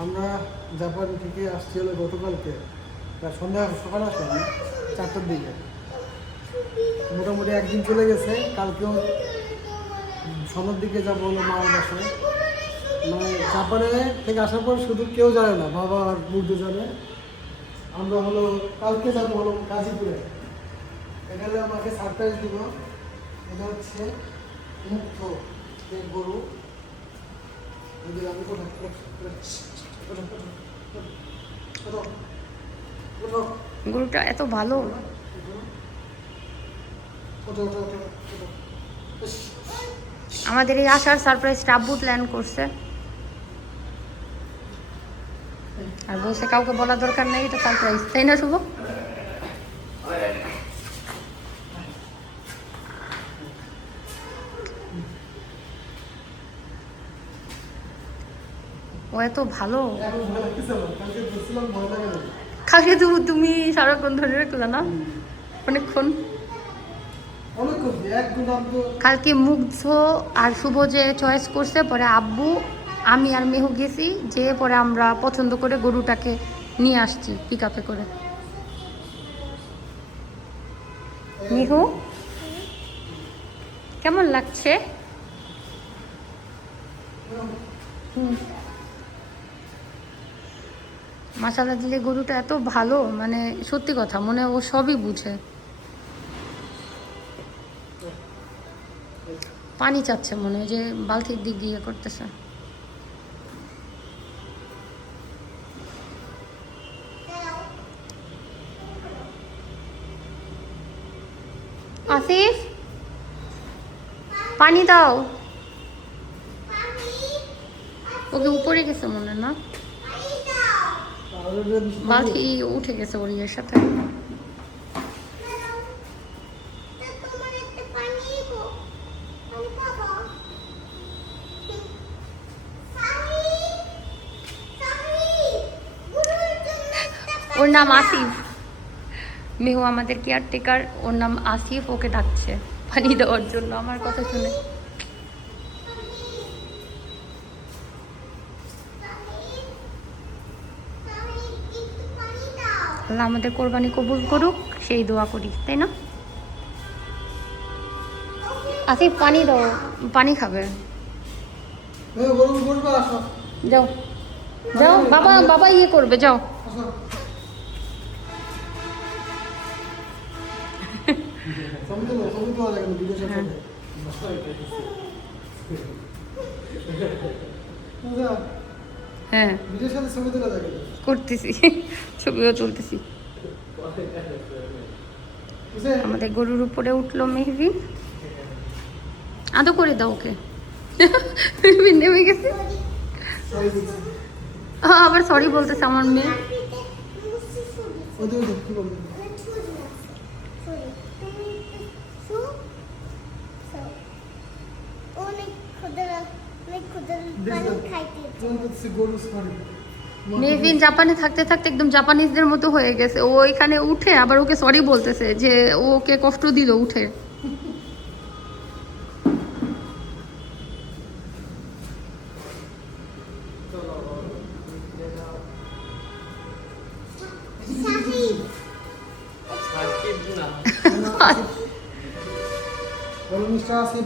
আমরা জাপান থেকে আসছি হলো গতকালকে প্রায় সকাল আসলাম 4টার দিকে। মোটামুটি একদিন চলে গেছে, কালকেও সন্ধ্যার দিকে যাবো হলো মার বাসায়। মানে জাপানে থেকে আসার পর শুধু কেউ জানে না, বাবা আর বুদ্ধ জানে। আমরা হলো কালকে যাবো হলো গাজীপুরে। এখানে আমাকে সারপ্রাইজ দিব। এটা হচ্ছে মুক্ত গরু। আমি গরুটা এত ভালো। আমাদের এই আসার সারপ্রাইজটা আব্বু প্ল্যান করছে আর বলছে কাউকে বলা দরকার নেই, এটা সারপ্রাইজ, তাই না শুভ? ও এত ভালো। কালকে তুমি সারাক্ষণ ধরে রাখলে না অনেকক্ষণ। কালকে মুগ্ধ আর শুভ যে চয়েস করছে, পরে আব্বু আমি আর মেহু গেছি, যে পরে আমরা পছন্দ করে গরুটাকে নিয়ে আসছি পিক আপে করে। মেহু কেমন লাগছে? মাশাআল্লাহ দিলে গরুটা এত ভালো, মানে সত্যি কথা, মনে ও সবই বুঝে। পানি চাচ্ছে মনে হয়, যে বালতির দিক দিয়ে করতেছে। আসিফ পানি দাও। ওকে উপরে গেছে মনে না, বালতি উঠে গেছে ওর ইয়ের সাথে। ওর নাম আসিফ, মেহু আমাদের কেয়ারটেকার, ওর নাম আসিফ, ওকে ডাকছে পানি দেওয়ার জন্য আমার কথা শুনে। আল্লাহ আমাদের কোরবানি কবুল করুক, সেই দোয়া করি, তাই না? আসিফ পানি দাও, পানি খাবে। যাও যাও, বাবা বাবা ইয়ে করবে, যাও। হ্যাঁ করতেছি, ছবিও তুলতেছি। আমাদের গরুর উপরে উঠলো মেহবিন, আদো করে দাও ওকে। মেহবিন নেমে গেছে, আবার সরি বলতেছে আমার মেয়ে। মেহবিন জাপানে থাকতে থাকতে একদম জাপানিজদের মতো হয়ে গেছে। ও এখানে উঠে আবার ওকে সরি বলতেছে যে ওকে কষ্ট দিল উঠে। মিস্টার আসিফ